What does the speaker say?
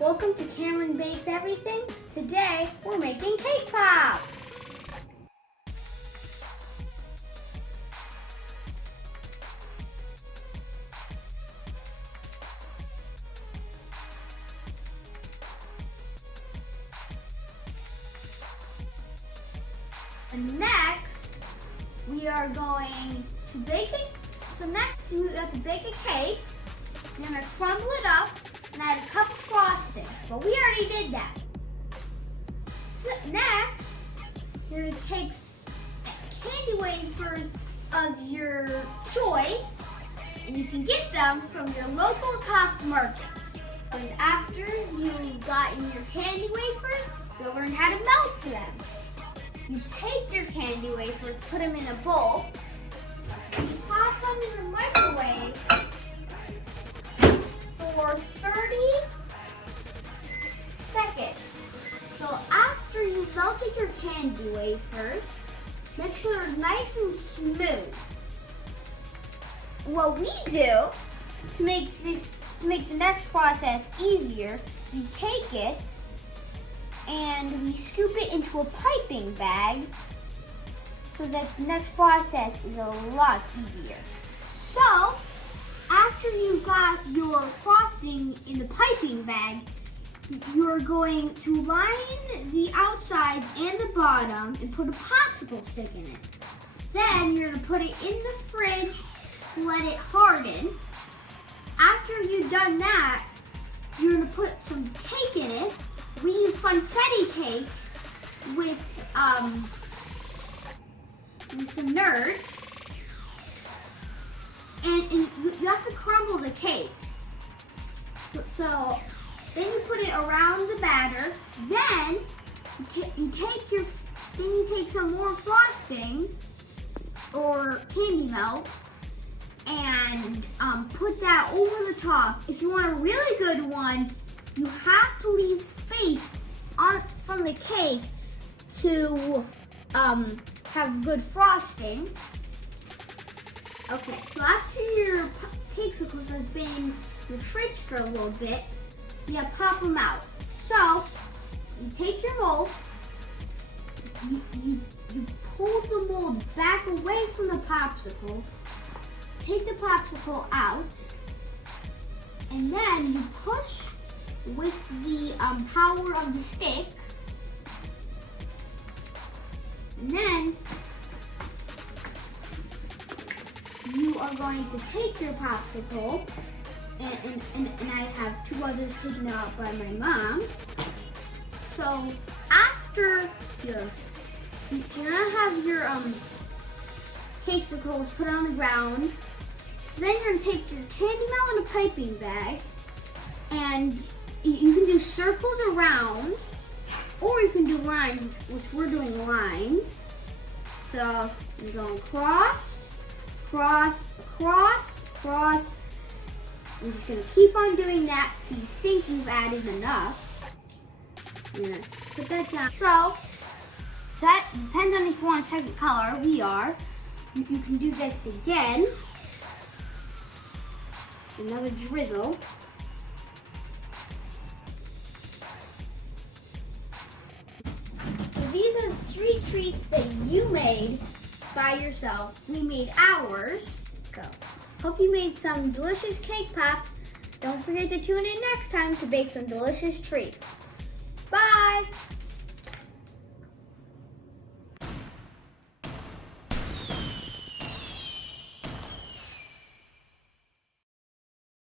Welcome to Cameron Bakes Everything. Today we're making cake pops. And next we are going to bake it. So next you have to bake a cake. You're gonna crumble it up and add a cup of frosting. But we already did that. So next, you're gonna take candy wafers of your choice, and you can get them from your local Tops Market. And after you've gotten your candy wafers, you'll learn how to melt them. You take your candy wafers, put them in a bowl, and you pop them in the microwave for 30 seconds. So after you've melted your candy wafers, make sure they're nice and smooth. What we do to make the next process easier, we take it and we scoop it into a piping bag so that the next process is a lot easier. So after you've got your frosting in the piping bag, you're going to line the outside and the bottom and put a popsicle stick in it. Then you're going to put it in the fridge to let it harden. After you've done that, you're going to put some cake in it. We use funfetti cake with some nerds. And you have to crumble the cake. So then you put it around the batter. Then you take some more frosting or candy melt and put that over the top. If you want a really good one, you have to leave space from the cake to have good frosting. Okay, so after your cakesicles have been in the fridge for a little bit, you gotta pop them out. So, you take your mold, you pull the mold back away from the popsicle, take the popsicle out, and then you push with the power of the stick, and then you are going to take your popsicle, and I have two others taken out by my mom. So after you're gonna have your cakesicles put on the ground. So then you're gonna take your candy melt in a piping bag, and you can do circles around, or you can do lines, which we're doing lines. So you're going cross, cross, cross, cross. You're just gonna keep on doing that till you think you've added enough. I'm gonna put that down. So that depends on if you want a second color. We are. You can do this again. Another drizzle. So these are the 3 treats that you made by yourself. We made ours. Go. Hope you made some delicious cake pops. Don't forget to tune in next time to bake some delicious treats. Bye!